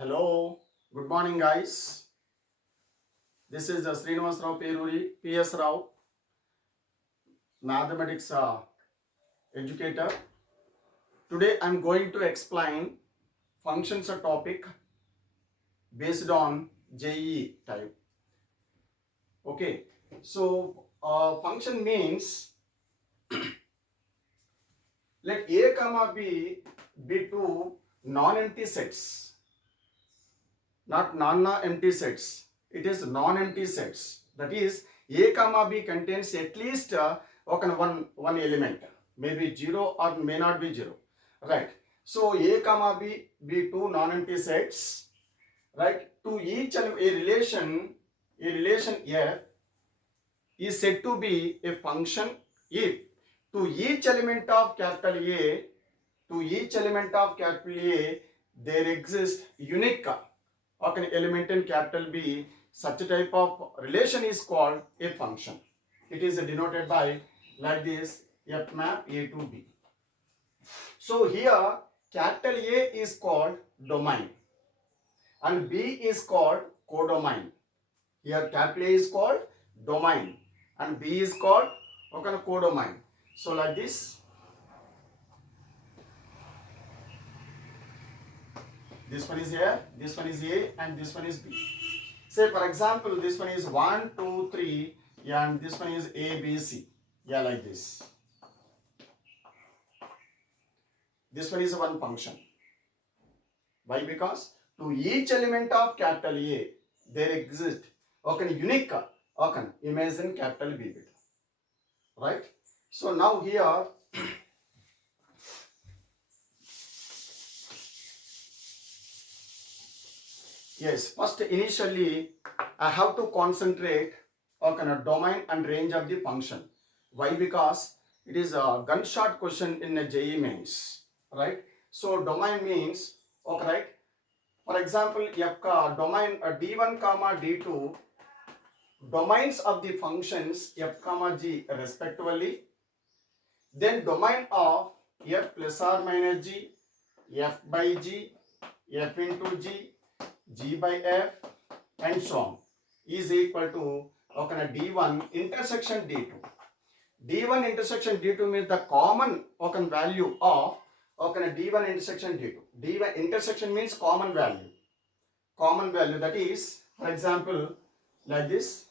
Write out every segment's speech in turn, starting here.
Hello, good morning, guys. This is Srinivas Rao Peruri, PS Rao, mathematics educator. Today I'm going to explain functions topic based on JEE type. Okay, so function means let A comma B be two non-empty sets, not non-empty sets. It is non-empty sets. That is, A comma B contains at least one element, maybe 0 or may not be 0, right? So A comma B be two non-empty sets, right? To each a relation F is said to be a function if to each element of capital A, there exists unique of an element in capital B. Such a type of relation is called a function. It is denoted by like this, F map A to B. So here capital A is called domain and B is called codomain. Here capital A is called domain and B is called codomain. So like this, this one is here, this one is A and this one is B. Say for example, this one is 1, 2, 3 and this one is A, B, C. Yeah, like this. This one is one function. Why? Because to each element of capital A, there exists unique image in capital B bit. Right? So now here, yes, first initially I have to concentrate on a domain and range of the function. Why? Because it is a gunshot question in a JEE mains, right? So domain means, okay, right? For example, F domain D1 comma D2, domains of the functions F comma G respectively. Then domain of F plus or minus G, F by G, F into G, G by F, and so on is equal to D1 intersection D2. D1 intersection D2 means the common value of D1 intersection D2. D1 intersection means common value. Common value, that is, for example, like this.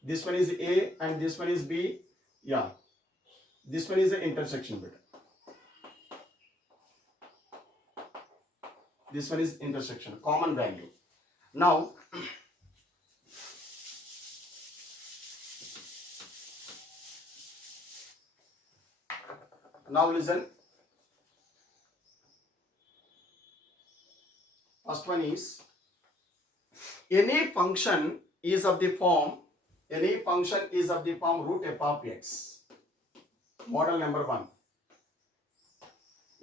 This one is A and this one is B. Yeah. This one is the intersection bit. This one is intersection, common value. Now, listen. First one is any function is of the form root f of x. Model number 1.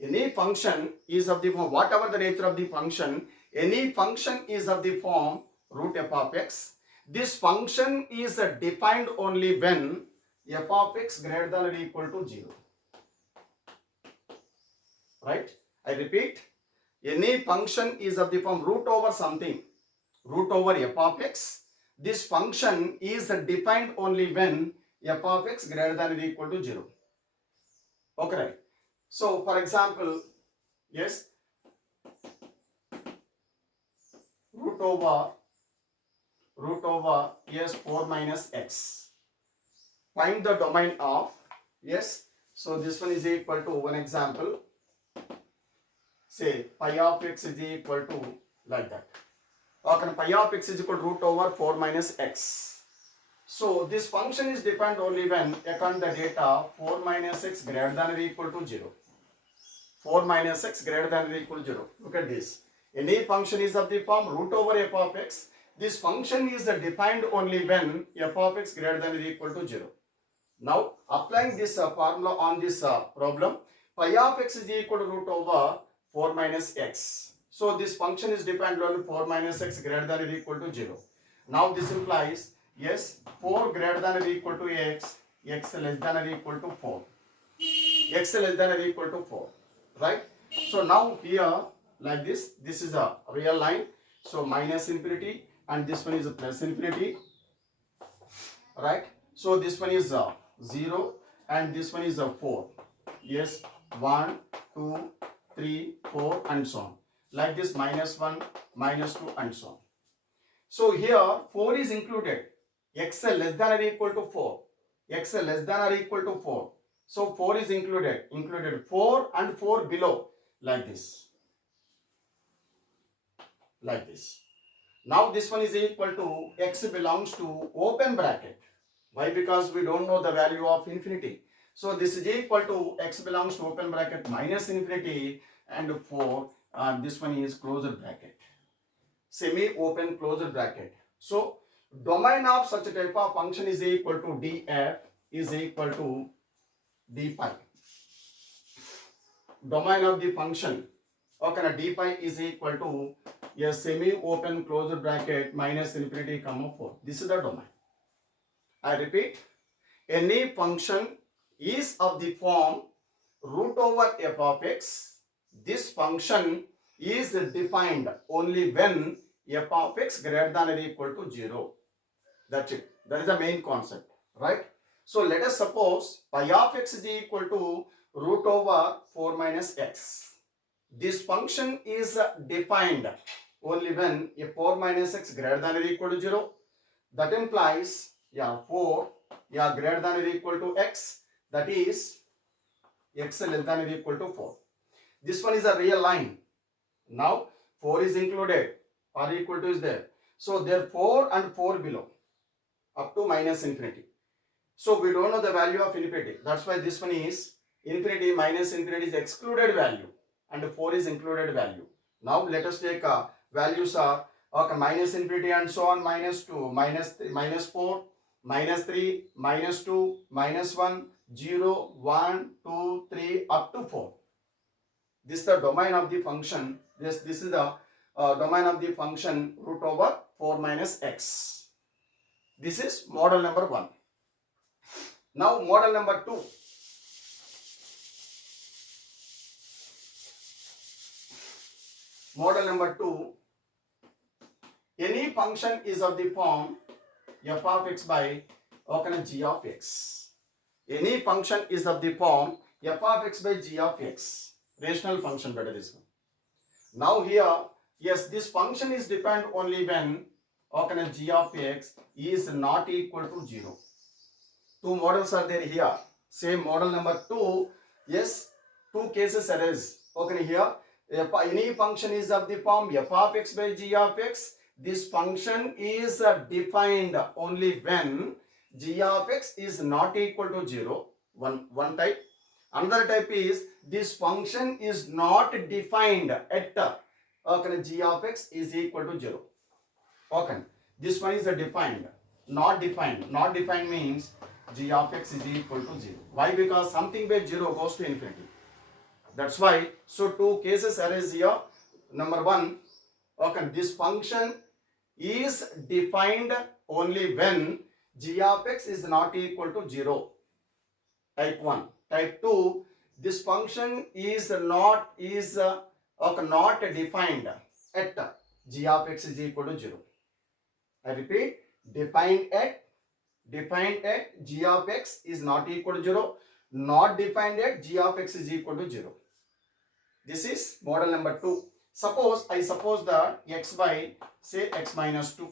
Any function is of the form, whatever the nature of the function, any function is of the form root f of x. This function is defined only when f of x greater than or equal to 0. Right? I repeat, any function is of the form root over something, root over f of x. This function is defined only when f of x greater than or equal to 0. Okay, right? So, for example, yes, root over yes 4 minus x. Find the domain of, yes, so this one is equal to, one example, say pi of x is equal to like that. Okay, pi of x is equal to root over 4 minus x. So this function is defined only when according to the data 4 minus x greater than or equal to 0. 4 minus x greater than or equal to 0. Look at this. Any function is of the form root over f of x. This function is defined only when f of x greater than or equal to 0. Now applying this formula on this problem, pi of x is equal to root over 4 minus x. So this function is defined only 4 minus x greater than or equal to 0. Now this implies, yes, 4 greater than or equal to x, x less than or equal to 4. X less than or equal to 4. right? So now here like this is a real line. So minus infinity and this one is a plus infinity, right? So this one is a 0 and this one is a 4. Yes, 1, 2, 3, 4 and so on. Like this minus 1, minus 2 and so on. So here 4 is included. X less than or equal to 4. X less than or equal to 4. So 4 is included 4 and 4 below, like this. Like this. Now this one is equal to x belongs to open bracket. Why? Because we don't know the value of infinity. So this is equal to x belongs to open bracket minus infinity and 4. This one is closed bracket. Semi-open closed bracket. So domain of such a type of function is equal to df is equal to d pi. Domain of the function, okay, d pi is equal to a semi-open closed bracket minus infinity comma 4. This is the domain. I repeat, any function is of the form root over f of x. This function is defined only when f of x greater than or equal to 0. That's it. That is the main concept, right? So let us suppose pi of x is equal to root over 4 minus x. This function is defined only when f 4 minus x greater than or equal to 0. That implies 4 greater than or equal to x, that is x less than or equal to 4. This one is a real line. Now 4 is included or equal to is there. So there 4 and 4 below up to minus infinity. So we don't know the value of infinity. That's why this one is infinity minus infinity is excluded value and 4 is included value. Now let us take values are okay, minus infinity and so on, minus 2, minus 4, minus 3, minus 2, minus 1, 0, 1, 2, 3 up to 4. This is the domain of the function. This is the domain of the function root over 4 minus x. This is model number 1. Now model number 2. Model number 2. Any function is of the form f of x by g of x. Any function is of the form f of x by g of x. Rational function, better this one. Now here, yes, this function is defined only when g of x is not equal to 0. Two models are there here. Same model number 2, yes, two cases arise. Okay, here, if any function is of the form f of x by g of x, this function is defined only when g of x is not equal to 0. One type. Another type is this function is not defined at g of x is equal to 0. Okay, this one is defined, not defined. Not defined means g of x is equal to 0. Why? Because something by 0 goes to infinity. That's why. So two cases arise here. Number 1, okay, this function is defined only when g of x is not equal to 0. Type 1. Type 2, this function is not defined at g of x is equal to 0. I repeat, defined at g of x is not equal to 0, not defined at g of x is equal to 0. This is model number 2. I suppose that x by, say, x minus 2.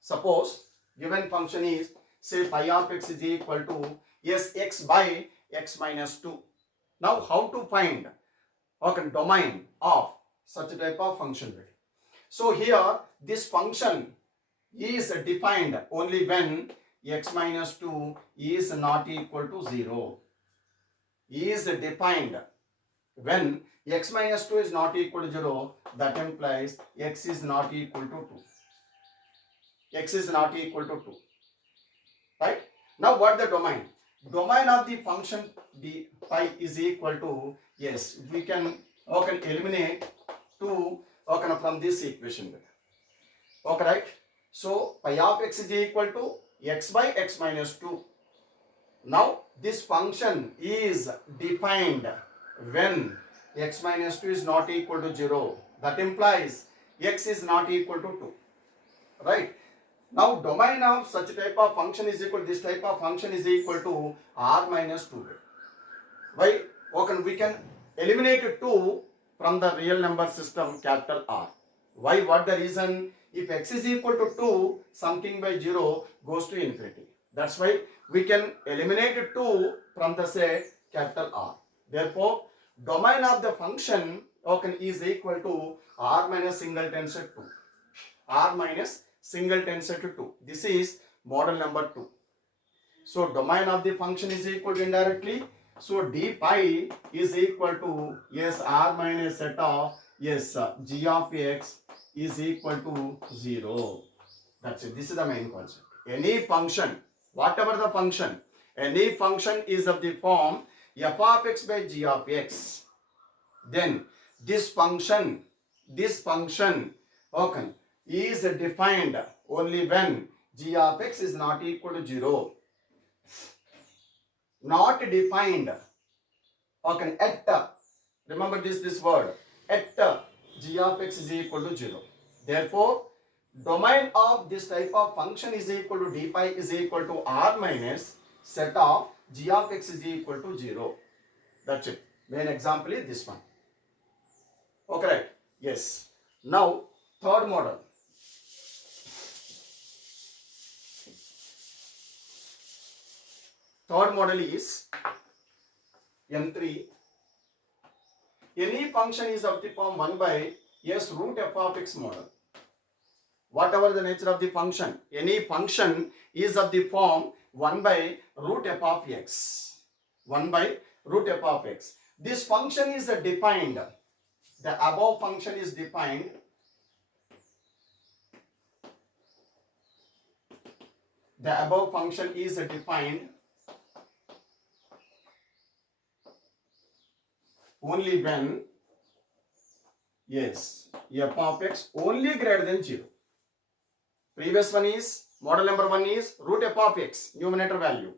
Suppose given function is, say, pi of x is equal to x by x minus 2. Now how to find domain of such a type of function? So here this function is defined only when x minus 2 is not equal to 0. Is defined when x minus 2 is not equal to 0, that implies x is not equal to 2. X is not equal to 2. Right? Now what the domain? Domain of the function d pi is equal to, yes, we can eliminate 2 from this equation. Okay, right? So pi of x is equal to x by x minus 2. Now this function is defined when x minus 2 is not equal to 0. That implies x is not equal to 2. Right? Now domain of such type of function is equal, this type of function is equal to r minus 2. Why? Okay, we can eliminate 2 from the real number system capital R. Why? What the reason? If x is equal to 2, something by 0 goes to infinity. That's why we can eliminate 2 from the set capital R. Therefore, domain of the function okay, is equal to r minus singleton set 2. R minus singleton set 2. This is model number 2. So domain of the function is equal to indirectly. So d pi is equal to yes r minus set of yes g of x is equal to 0. That's it. This is the main concept. Any function, whatever the function, any function is of the form f of x by g of x. Then this function okay, is defined only when g of x is not equal to 0. Not defined okay, at remember this word at g of x is equal to 0. Therefore, domain of this type of function is equal to d pi is equal to r minus set of g of x is equal to 0. That's it. Main example is this one. Okay, right? Yes. Now, third model. Third model is M3. Any function is of the form 1 by s root f of x model. Whatever the nature of the function, any function is of the form 1 by root f of x. 1 by root f of x. This function is defined. The above function is defined. The above function is defined only when yes f of x only greater than 0. Previous one is model number 1 is root f of x numerator value.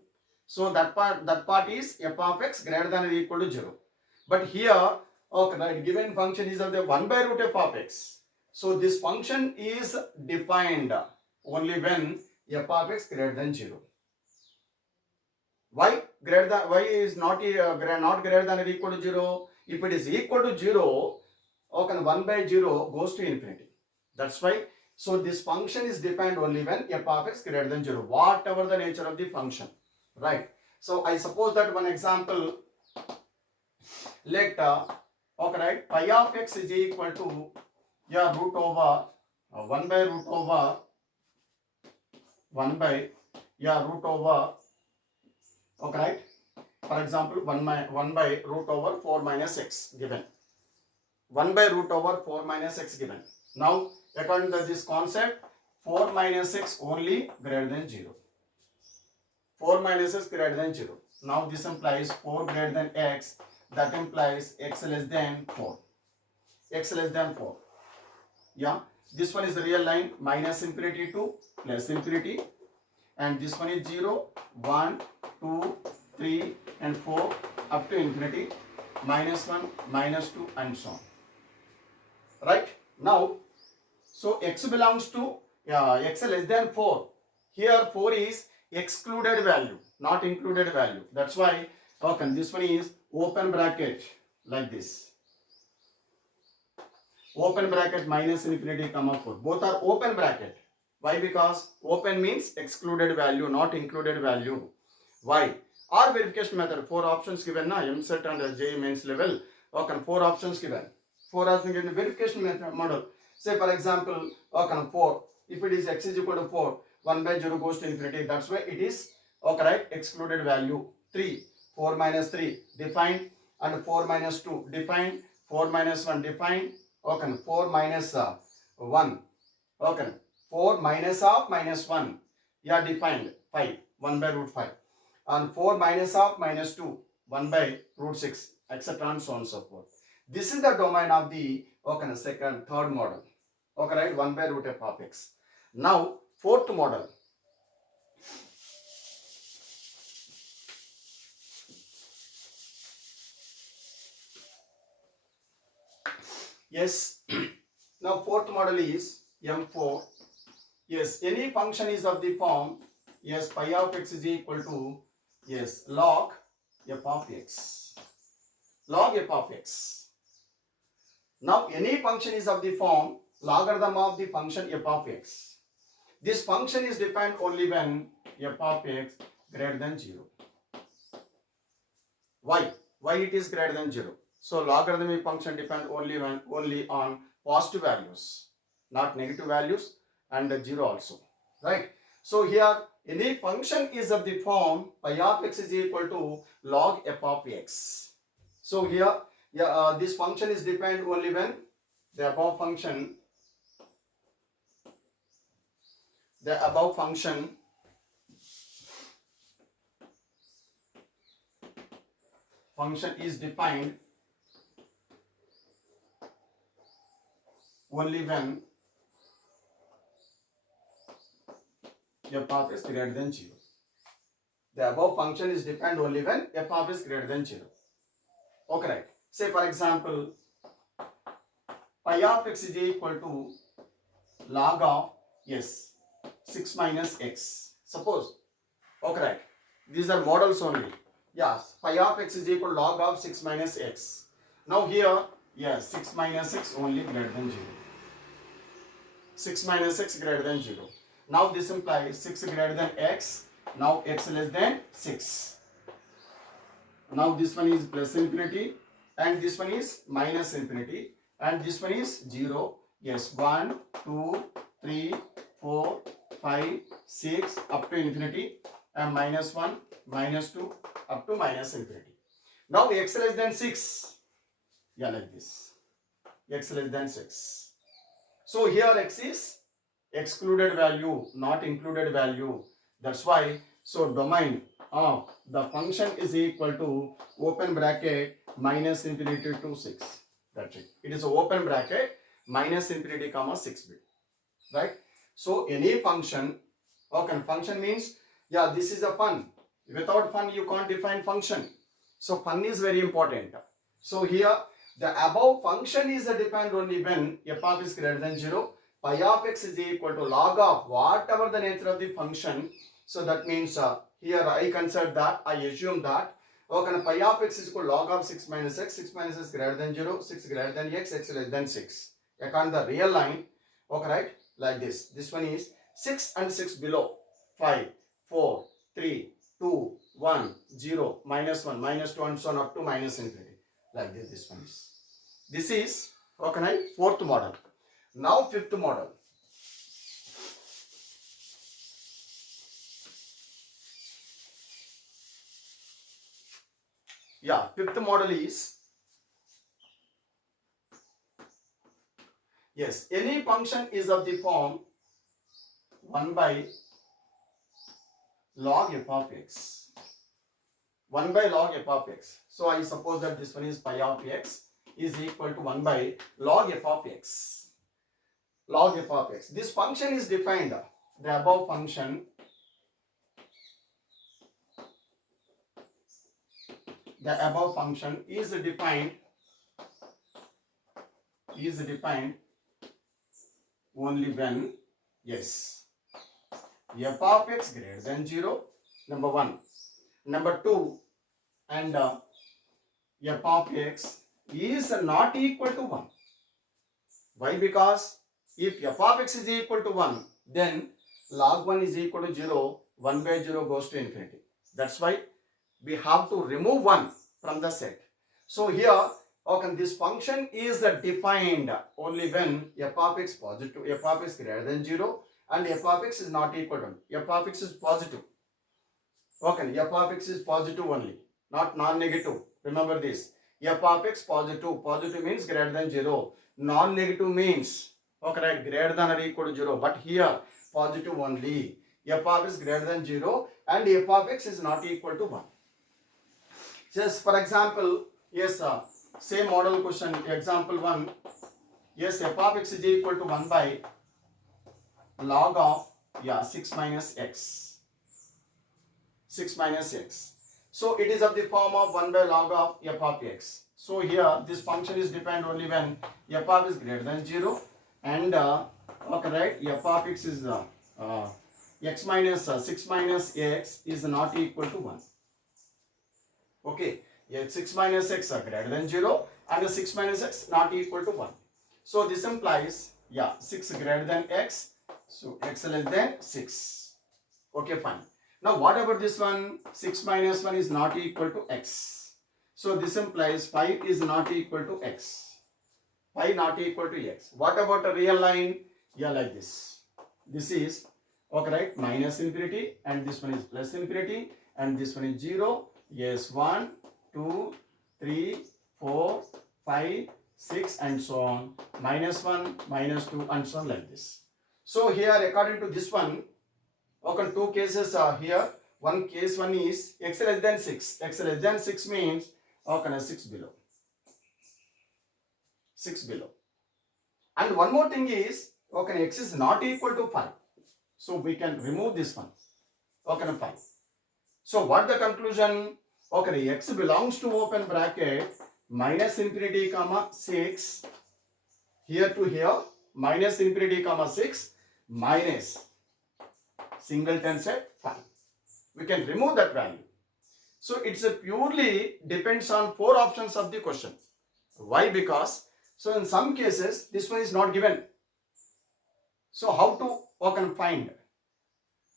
So that part is f of x greater than or equal to 0. But here okay, right, given function is of the 1 by root f of x. So this function is defined only when f of x greater than 0. Why is not greater than or equal to 0? If it is equal to 0, okay, 1 by 0 goes to infinity. That's why. So this function is defined only when f of x greater than 0, whatever the nature of the function. Right. So I suppose that one example, let okay, right, pi of x is equal to yeah root over 1 by root over 1 by yeah root over okay, right. For example, 1 by root over 4 minus x given. 1 by root over 4 minus x given. Now, according to this concept, 4 minus x only greater than 0. 4 minus x greater than 0. Now, this implies 4 greater than x. That implies x less than 4. X less than 4. Yeah. This one is the real line minus infinity to plus infinity. And this one is 0, 1, 2, 3 and 4 up to infinity. Minus 1, minus 2 and so on. Right? Now, so x belongs to x less than 4. Here 4 is excluded value, not included value. That's why okay, this one is open bracket like this. Open bracket minus infinity comma 4. Both are open bracket. Why? Because open means excluded value, not included value. Why? Or verification method. 4 options given na MSET and JEE mains level. Okay, 4 options given. 4 options given. Verification method model. Say for example, okay, 4. If it is x is equal to 4, 1 by 0 goes to infinity. That's why it is okay, right? Excluded value. 3. 4 minus 3 defined and 4 minus 2 defined. 4 minus 1 defined. Okay, 4 minus 1. Okay, 4 minus of minus 1. Yeah, defined 5. 1 by root 5. And 4 minus of minus 2. 1 by root 6. Etc. and so on and so forth. This is the domain of the okay, third model. Okay, right? 1 by root f of x. Now, fourth model. Yes. Now fourth model is M4. Yes, any function is of the form, yes, pi of x is equal to, yes, log f of x. Log f of x. Now any function is of the form logarithm of the function f of x. This function is defined only when f of x greater than 0. Why? Why it is greater than 0? So logarithmic function depend only on positive values, not negative values, and 0 also. Right? So here any function is of the form pi of x is equal to log f of x. So here this function is defined only when the above function function is defined only when f of x greater than 0. The above function is defined only when f of x greater than 0. Okay, right. Say for example, pi of x is equal to log of, yes, 6 minus x. Suppose, okay, right. These are models only. Yes, pi of x is equal to log of 6 minus x. Now here, yes, 6 minus x only greater than 0. 6 minus x greater than 0. Now this implies 6 greater than x. Now x less than 6. Now this one is plus infinity and this one is minus infinity and this one is 0. Yes, 1, 2, 3, 4, 5, 6 up to infinity and minus 1, minus 2 up to minus infinity. Now x less than 6. Yeah, like this. X less than 6. So here x is excluded value, not included value. That's why, so domain of the function is equal to open bracket minus infinity to 6. That's it. It is open bracket minus infinity comma 6 bit. Right? So any function, okay, function means, yeah, this is a fun. Without fun, you can't define function. So fun is very important. So here, the above function is defined only when f of x greater than 0. Pi of x is equal to log of whatever the nature of the function. So that means here I consider that, I assume that, okay, pi of x is equal to log of 6 minus x, 6 minus x greater than 0, 6 greater than x, x less than 6. According to the real line, okay, right, like this. This one is 6 and 6 below, 5, 4, 3, 2, 1, 0, minus 1, minus 2 and so on up to minus infinity. Like this one is. This is, okay, right, fourth model. Now fifth model. Yeah, fifth model is, yes, any function is of the form 1 by log f of x. 1 by log f of x. So I suppose that this one is pi of x is equal to 1 by log f of x. Log f of x. This function is defined, the above function, is defined only when, yes, f of x greater than 0, number 1. Number 2, and f of x is not equal to 1. Why? Because if f of x is equal to 1, then log 1 is equal to 0, 1 by 0 goes to infinity. That's why we have to remove 1 from the set. So here, okay, this function is defined only when f of x positive, f of x greater than 0 and f of x is not equal to 1. F of x is positive. Okay, f of x is positive only, not non-negative. Remember this. F of x positive. Positive means greater than 0. Non-negative means, okay, right, greater than or equal to 0. But here, positive only. F of x greater than 0 and f of x is not equal to 1. Just for example, yes, same model question, example 1. Yes, f of x is equal to 1 by log of, yeah, 6 minus x. 6 minus x. So it is of the form of 1 by log of f of x. So here this function is depend only when f of is greater than 0 and okay, right, f of x is x minus 6 minus x is not equal to 1. Okay, yeah, 6 minus x are greater than 0 and 6 minus x not equal to 1. So this implies, yeah, 6 greater than x, so x less than 6. Okay, fine. Now what about this one? 6 minus 1 is not equal to x. So this implies 5 is not equal to x. 5 not equal to x. What about a real line? Yeah, like this. This is, okay, right, minus infinity and this one is plus infinity and this one is 0. Yes, 1, 2, 3, 4, 5, 6 and so on. Minus 1, minus 2 and so on like this. So here according to this one, okay, two cases are here. One case one is x less than 6. X less than 6 means, okay, 6 below. 6 below. And one more thing is, okay, x is not equal to 5. So we can remove this one. Okay, 5. So what the conclusion? Okay, x belongs to open bracket minus infinity comma 6 here to here minus infinity comma 6 minus singleton set 5. We can remove that value. So it's a purely depends on 4 options of the question. Why? Because so in some cases this one is not given. So how to find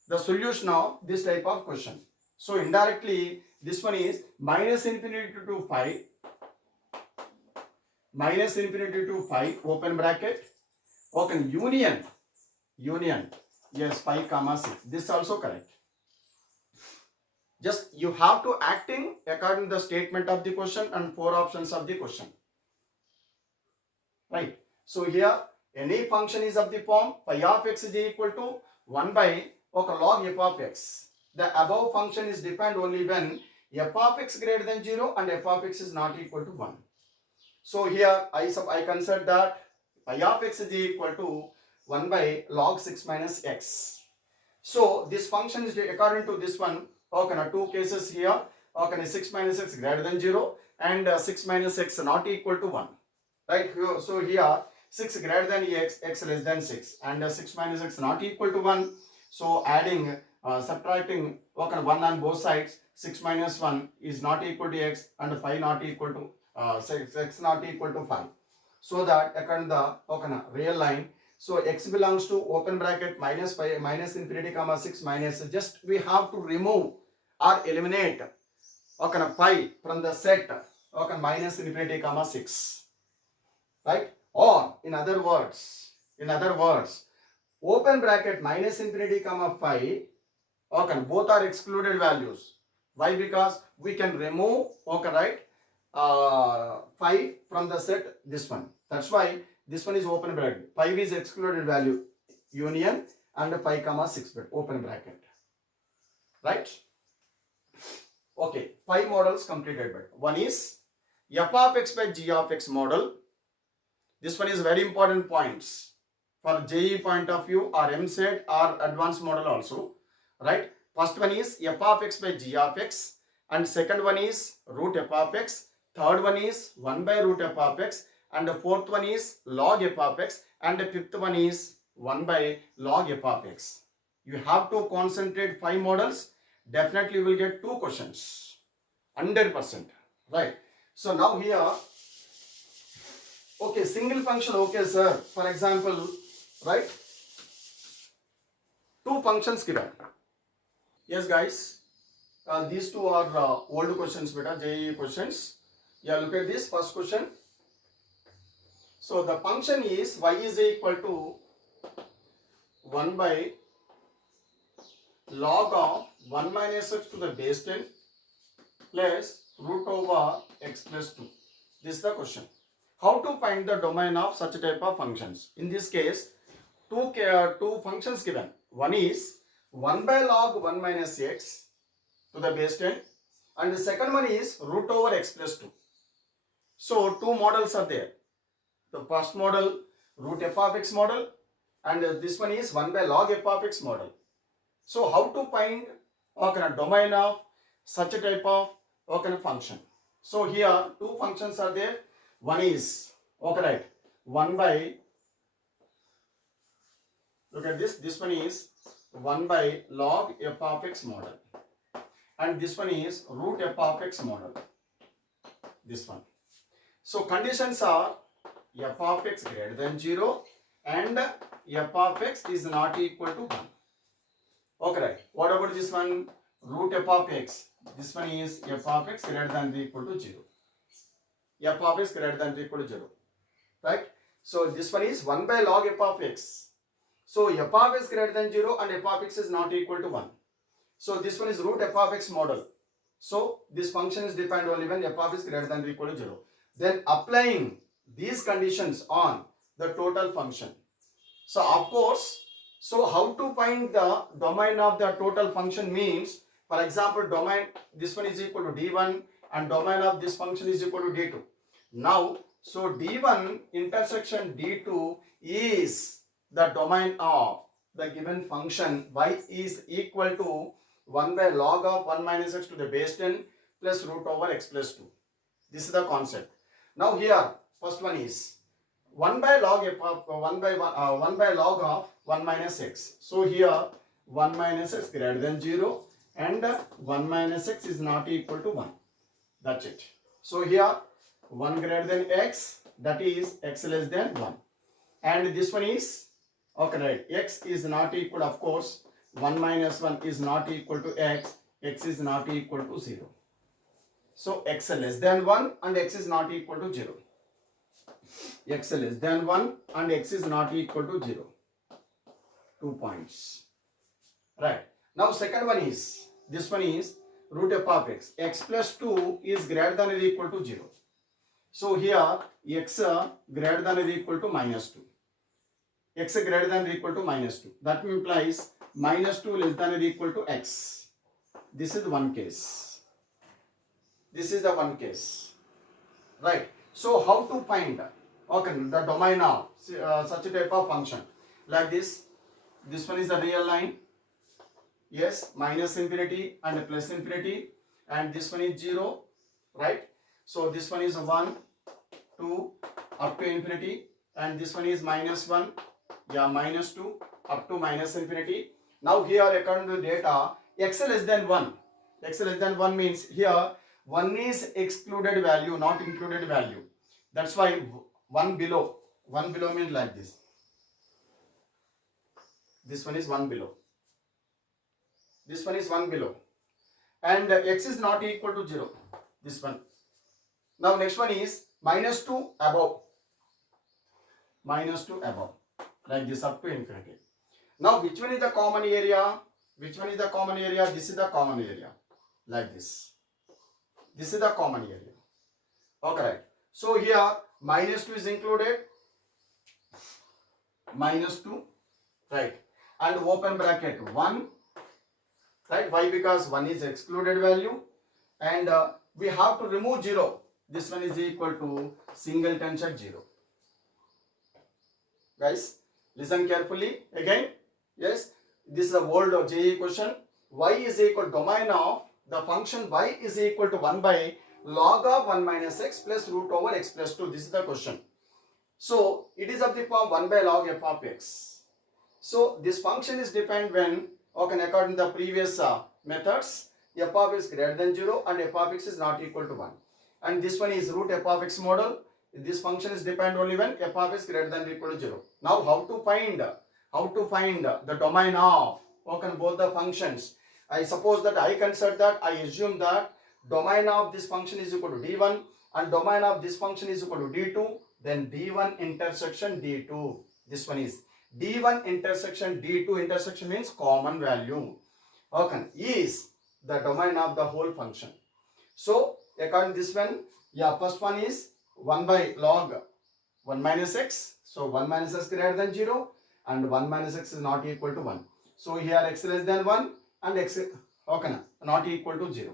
the solution of this type of question? So indirectly this one is minus infinity to 5 minus infinity to 5 open bracket, okay, union yes 5 comma 6. This is also correct. Just you have to acting according to the statement of the question and 4 options of the question. Right. So here any function is of the form phi of x is equal to 1 by log f of x. The above function is defined only when f of x greater than 0 and f of x is not equal to 1. So here I consider that phi of x is equal to 1 by log 6 minus x. So this function is according to this one, okay, two cases here, okay, 6 minus x greater than 0 and 6 minus x not equal to 1. Right, so here 6 greater than x, x less than 6 and 6 minus x not equal to 1. So adding, subtracting, okay, 1 on both sides, 6 minus 1 is not equal to x and 5 not equal to 6, x not equal to 5. So that according to the, okay, real line, so x belongs to open bracket minus 5 minus infinity comma 6 minus, just we have to remove or eliminate, okay, 5 from the set, okay, minus infinity comma 6. Right? Or in other words, open bracket minus infinity comma 5, okay, both are excluded values. Why? Because we can remove, okay, right, 5 from the set, this one. That's why this one is open bracket. 5 is excluded value, union and 5 comma 6 open bracket. Right? Okay, 5 models completed. But one is f of x by g of x model. This one is very important points for JEE point of view or MSET or advanced model also. Right? First one is f of x by g of x and second one is root f of x. Third one is 1 by root f of x and the fourth one is log f of x and the fifth one is 1 by log f of x. You have to concentrate 5 models. Definitely you will get 2 questions. 100%. Right? So now here, okay, single function, okay sir. For example, right, 2 functions given. Yes guys, these 2 are old questions, beta, JEE questions. Yeah, look at this first question. So the function is y is equal to 1 by log of 1 minus x to the base 10 plus root over x plus 2. This is the question. How to find the domain of such type of functions? In this case, two functions given. One is 1 by log 1 minus x to the base 10 and the second one is root over x plus 2. So 2 models are there. The first model root f of x model and this one is 1 by log f of x model. So how to find domain of such a type of okay function. So here two functions are there. One is okay, right, 1 by, look at this, this one is 1 by log f of x model, and this one is root f of x model, this one. So conditions are f of x greater than 0 and f of x is not equal to 1. Okay, right. What about this one? Root f of x. This one is f of x greater than or equal to 0. F of x greater than or equal to 0. Right? So this one is 1 by log f of x. So f of x greater than 0 and f of x is not equal to 1. So this one is root f of x model. So this function is defined only when f of x greater than or equal to 0. Then applying these conditions on the total function. So of course, so how to find the domain of the total function means, for example, domain, this one is equal to d1 and domain of this function is equal to d2. Now, so d1 intersection d2 is the domain of the given function y is equal to 1 by log of 1 minus x to the base 10 plus root over x plus 2. This is the concept. Now here, first one is 1 by log of 1 by log of 1 minus x. So here 1 minus x greater than 0 and 1 minus x is not equal to 1. That's it. So here 1 greater than x, that is x less than 1. And this one is, okay, right, x is not equal, of course, 1 minus 1 is not equal to x is not equal to 0. So x less than 1 and x is not equal to 0. X less than 1 and x is not equal to 0. 2 points. Right. Now second one is, this one is root f of x. X plus 2 is greater than or equal to 0. So here x greater than or equal to minus 2. X greater than or equal to minus 2. That implies minus 2 less than or equal to x. This is one case. This is the one case. Right. So how to find the domain of such a type of function? Like this. This one is the real line. Yes, minus infinity and plus infinity. And this one is 0. Right. So this one is 1, 2, up to infinity. And this one is minus 1. Yeah, minus 2 up to minus infinity. Now here according to data, x less than 1. X less than 1 means here 1 is excluded value, not included value. That's why 1 below. 1 below means like this. This one is 1 below. This one is 1 below. And x is not equal to 0. This one. Now next one is minus 2 above. Minus 2 above. Like this up to infinity. Now which one is the common area? Which one is the common area? This is the common area. Like this. This is the common area. Okay, right. So here minus 2 is included. Minus 2. Right. And open bracket 1. Right. Why? Because 1 is excluded value. And we have to remove 0. This one is equal to singleton set 0. Guys, listen carefully again. Yes. This is a old JEE question. Y is equal to domain of the function y is equal to 1 by log of 1 minus x plus root over x plus 2. This is the question. So it is of the form 1 by log f of x. So this function is defined when, okay, according to the previous methods, f of x greater than 0 and f of x is not equal to 1. And this one is root f of x model. This function is defined only when f of x greater than or equal to 0. Now how to find the domain of, okay, both the functions? I suppose that I consider that, I assume that domain of this function is equal to d1 and domain of this function is equal to d2. Then d1 intersection d2. This one is d1 intersection d2. Intersection means common value. Okay, is the domain of the whole function. So according to this one, yeah, first one is 1 by log 1 minus x. So 1 minus x greater than 0 and 1 minus x is not equal to 1. So here x less than 1 and x, okay, not equal to 0.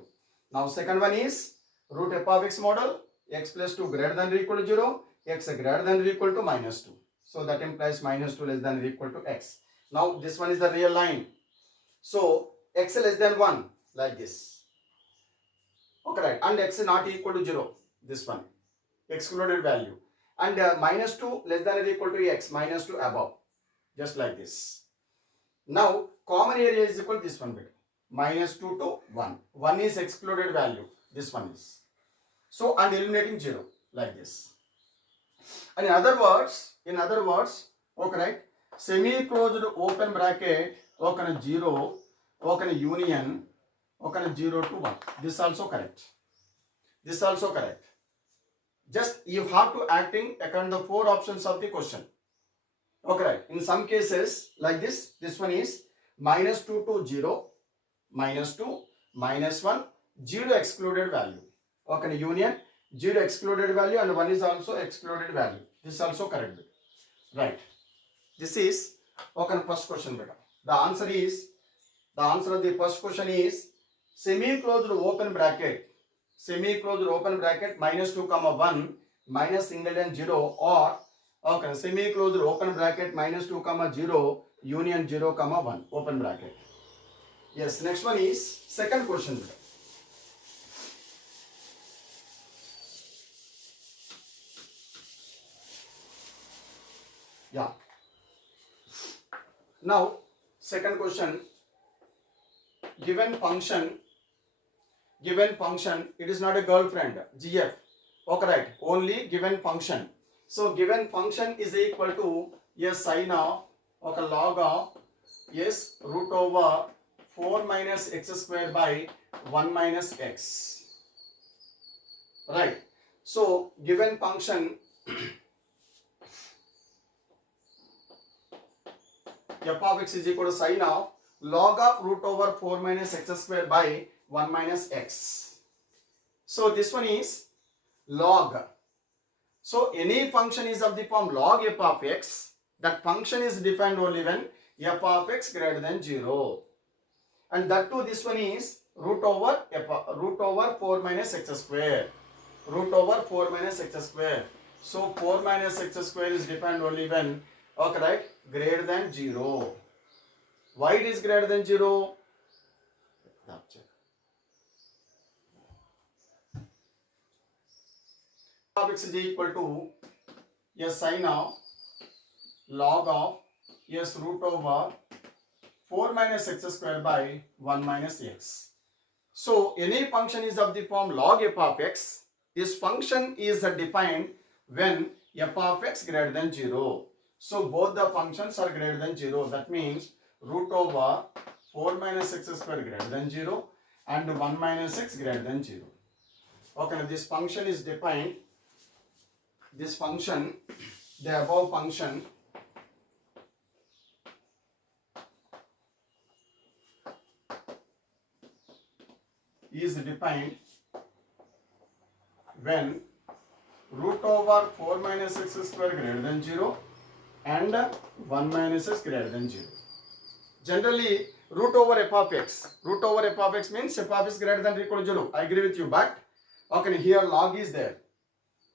Now second one is root f of x model, x plus 2 greater than or equal to 0, x greater than or equal to minus 2. So that implies minus 2 less than or equal to x. Now this one is the real line. So x less than 1, like this. Okay, right. And x not equal to 0. This one. Excluded value. And minus 2 less than or equal to x. Minus 2 above. Just like this. Now, common area is equal to this one bit. Minus 2 to 1. 1 is excluded value. This one is. So, and eliminating 0. Like this. And in other words, okay, right? Semi-closed open bracket, okay, 0, okay, union, okay, 0 to 1. This also correct. This also correct. Just you have to acting according to the 4 options of the question. Okay, right. In some cases, like this one is minus 2 to 0, minus 2, minus 1, 0 excluded value. Okay, union, 0 excluded value and 1 is also excluded value. This is also correct. Right. This is okay, first question beta. The answer of the first question is semi-closed open bracket minus 2 comma 1 minus single and 0 or okay, semi-closed open bracket minus 2 comma 0 union 0 comma 1 open bracket. Yes, next one is second question beta. Yeah. Now, second question, given function, it is not a girlfriend, GF. Okay, right, only given function. So, given function is equal to a sine of, okay, log of, yes, root over 4 minus x square by 1 minus x. Right. So, given function, f of x is equal to sine of log of root over 4 minus x square by 1 minus x. So this one is log. So any function is of the form log f of x, that function is defined only when f of x greater than 0. And that too this one is root over 4 minus x square. Root over 4 minus x square. So 4 minus x square is defined only when, okay, right, greater than 0. Why it is greater than 0? Of x is equal to a sine of log of s root over 4 minus x square by 1 minus x. So any function is of the form log f of x. This function is defined when f of x greater than 0. So both the functions are greater than 0. That means root over 4 minus x square greater than 0 and 1 minus x greater than 0. Okay, now this function is defined. This function, the above function, is defined when root over 4 minus x square greater than 0 and 1 minus x greater than 0. Generally, root over f of x means f of x greater than or equal to 0. I agree with you, but okay, here log is there.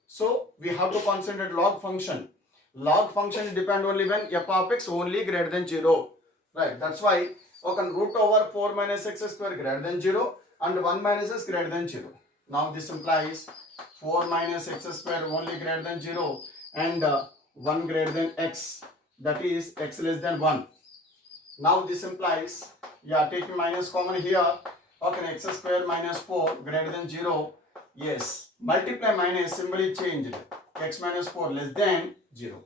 So we have to concentrate log function. Log function depend only when f of x only greater than 0. Right, that's why okay, root over 4 minus x square greater than 0 and 1 minus x greater than 0. Now this implies 4 minus x square only greater than 0 and 1 greater than x, that is x less than 1. Now this implies, yeah, taking minus common here, okay, x square minus 4 greater than 0. Yes, multiply minus symbol is changed, x minus 4 less than 0.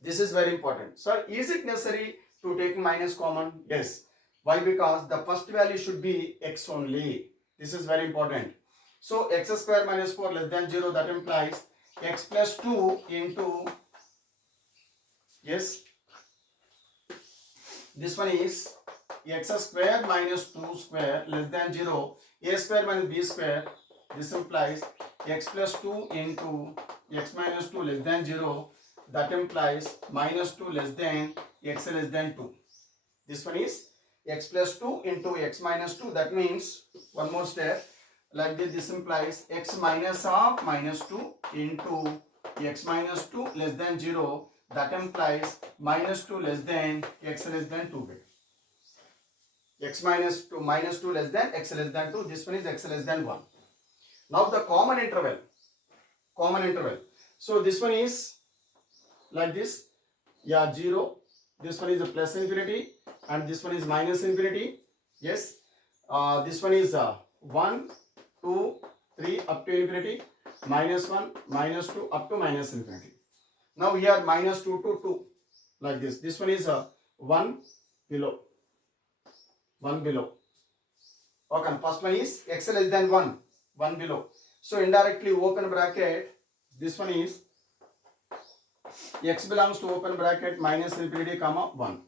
This is very important. Sir, is it necessary to take minus common? Yes. Why? Because the first value should be x only. This is very important. So x square minus 4 less than 0, that implies x plus 2 into, yes, this one is x square minus 2 square less than 0, a square minus b square. This implies x plus 2 into x minus 2 less than 0. That implies minus 2 less than x less than 2. This one is x plus 2 into x minus 2. That means one more step. Like this, this implies x minus of minus 2 into x minus 2 less than 0. That implies minus 2 less than x less than 2 bit. x minus 2 minus 2 less than x less than 2. This one is x less than 1. Now the common interval. So this one is like this. Yeah, 0. This one is a plus infinity and this one is minus infinity. Yes. This one is 1, 2, 3 up to infinity. Minus 1, minus 2 up to minus infinity. Now here minus 2 to 2 like this. This one is 1 below. 1 below. Okay, first one is x less than 1. 1 below. So indirectly open bracket. This one is x belongs to open bracket minus infinity comma 1.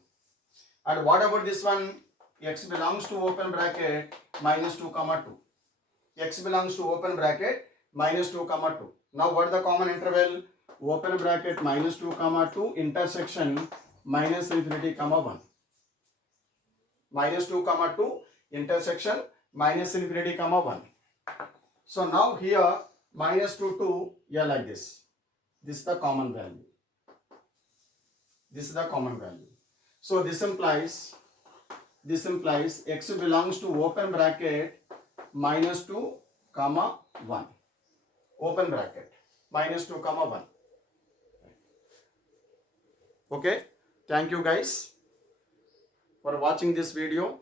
And what about this one? X belongs to open bracket minus 2 comma 2. X belongs to open bracket minus 2 comma 2. Now what is the common interval? Open bracket minus 2 comma 2 intersection minus infinity comma 1. Minus 2 comma 2 intersection minus infinity comma 1. So now here minus 2 to, yeah, like this. This is the common value. This is the common value. So this implies x belongs to open bracket minus 2 comma 1. Open bracket minus 2 comma 1. Okay. Thank you guys for watching this video.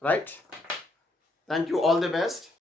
Right. Thank you. All the best.